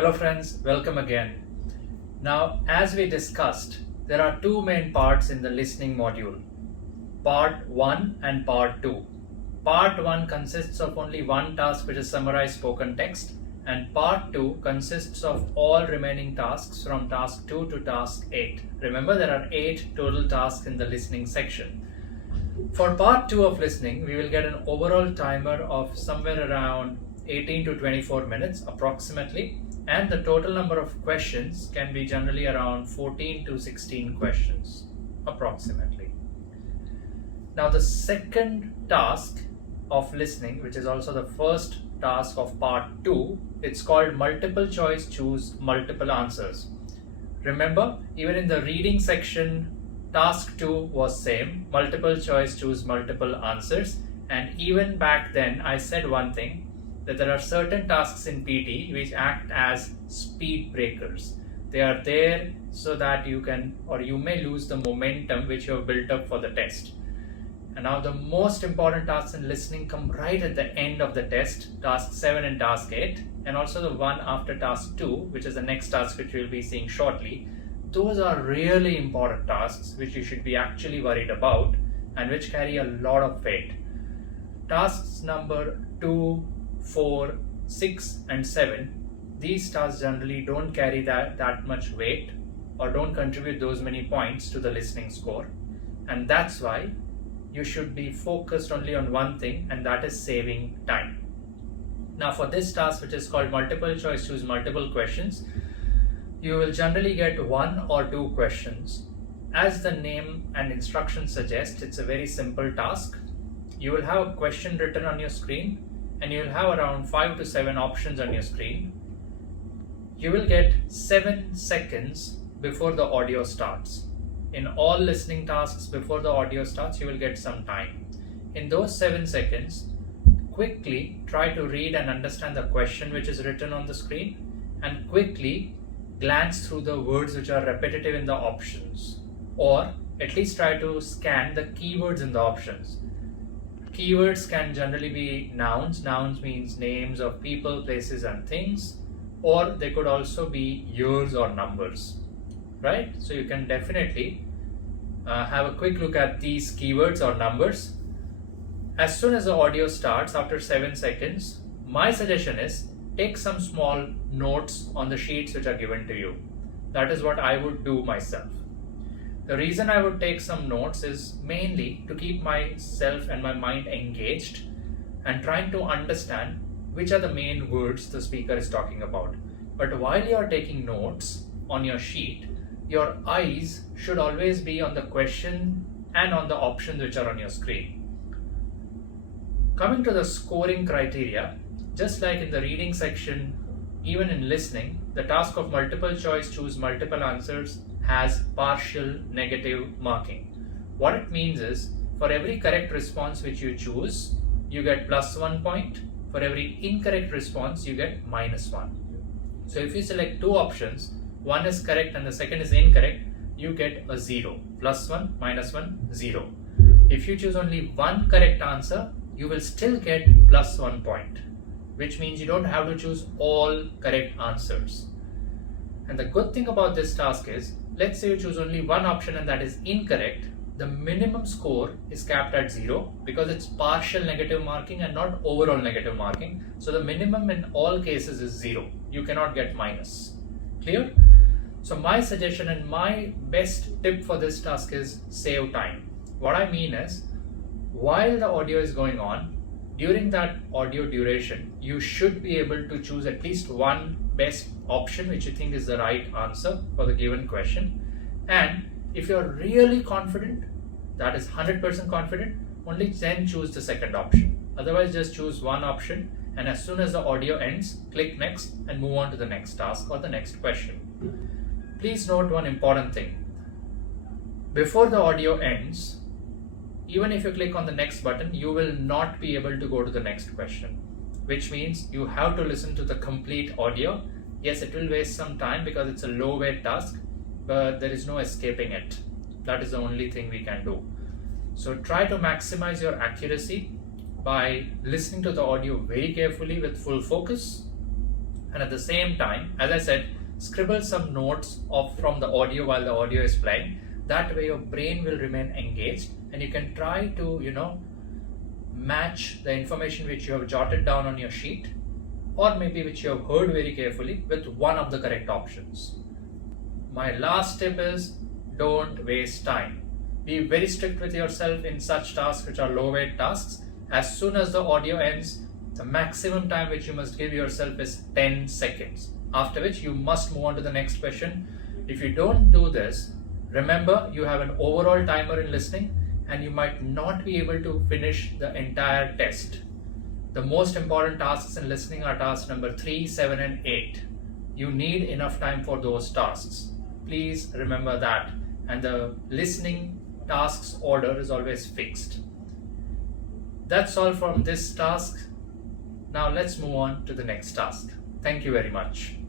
Hello friends, welcome again. Now, as we discussed, there are two main parts in the listening module, part 1 and part 2. Part 1 consists of only one task, which is summarize spoken text, and part 2 consists of all remaining tasks from task 2 to task 8. Remember, there are 8 total tasks in the listening section. For part 2 of listening, we will get an overall timer of somewhere around 18 to 24 minutes approximately, and the total number of questions can be generally around 14 to 16 questions approximately. Now, the second task of listening, which is also the first task of part 2, it's called multiple choice, choose multiple answers. Remember, even in the reading section, task 2 was same, multiple choice, choose multiple answers, and even back then I said one thing, that there are certain tasks in PT which act as speed breakers. They are there so that you can or you may lose the momentum which you have built up for the test. And now the most important tasks in listening come right at the end of the test, task 7 and task 8, and also the one after task 2, which is the next task which we'll be seeing shortly. Those are really important tasks which you should be actually worried about and which carry a lot of weight. Tasks number 2, 4, 6 and 7, these tasks generally don't carry that much weight or don't contribute those many points to the listening score, and that's why you should be focused only on one thing, and that is saving time. Now, for this task, which is called multiple choice, choose multiple questions, you will generally get 1 or 2 questions. As the name and instructions suggest, it's a very simple task. You will have a question written on your screen, and you will have around 5 to 7 options on your screen. You will get 7 seconds before the audio starts. In all listening tasks, before the audio starts, you will get some time. In those 7 seconds, quickly try to read and understand the question which is written on the screen, and quickly glance through the words which are repetitive in the options, or at least try to scan the keywords in the options. Keywords can generally be nouns. Nouns means names of people, places and things, or they could also be years or numbers, right? So you can definitely have a quick look at these keywords or numbers. As soon as the audio starts, after 7 seconds, my suggestion is take some small notes on the sheets which are given to you. That is what I would do myself. The reason I would take some notes is mainly to keep myself and my mind engaged and trying to understand which are the main words the speaker is talking about. But while you are taking notes on your sheet, your eyes should always be on the question and on the options which are on your screen. Coming to the scoring criteria, just like in the reading section, even in listening, the task of multiple choice, choose multiple answers has partial negative marking. What it means is, for every correct response which you choose, you get +1 point. For every incorrect response, you get -1. So if you select 2 options, one is correct and the second is incorrect, you get a 0. +1, -1, 0. If you choose only one correct answer, you will still get +1 point, which means you don't have to choose all correct answers. And the good thing about this task is, let's say you choose only one option and that is incorrect, the minimum score is capped at 0 because it's partial negative marking and not overall negative marking. So the minimum in all cases is 0. You cannot get minus. Clear? So my suggestion and my best tip for this task is save time. What I mean is, while the audio is going on, during that audio duration, you should be able to choose at least one best option which you think is the right answer for the given question. And if you're really confident, that is 100% confident, only then choose the second option. Otherwise, just choose one option, and as soon as the audio ends, click next and move on to the next task or the next question. Please note one important thing. Before the audio ends, even if you click on the next button, you will not be able to go to the next question, which means you have to listen to the complete audio. Yes, it will waste some time because it's a low weight task, but there is no escaping it. That is the only thing we can do. So try to maximize your accuracy by listening to the audio very carefully with full focus, And at the same time, as I said, scribble some notes from the audio while the audio is playing. That way your brain will remain engaged and you can try to, match the information which you have jotted down on your sheet or maybe which you have heard very carefully with one of the correct options. My last tip is don't waste time. Be very strict with yourself in such tasks which are low weight tasks. As soon as the audio ends, the maximum time which you must give yourself is 10 seconds. After which you must move on to the next question. If you don't do this, remember you have an overall timer in listening and you might not be able to finish the entire test. The most important tasks in listening are tasks number 3, 7 and 8. You need enough time for those tasks. Please remember that. And the listening tasks order is always fixed. That's all from this task. Now let's move on to the next task. Thank you very much.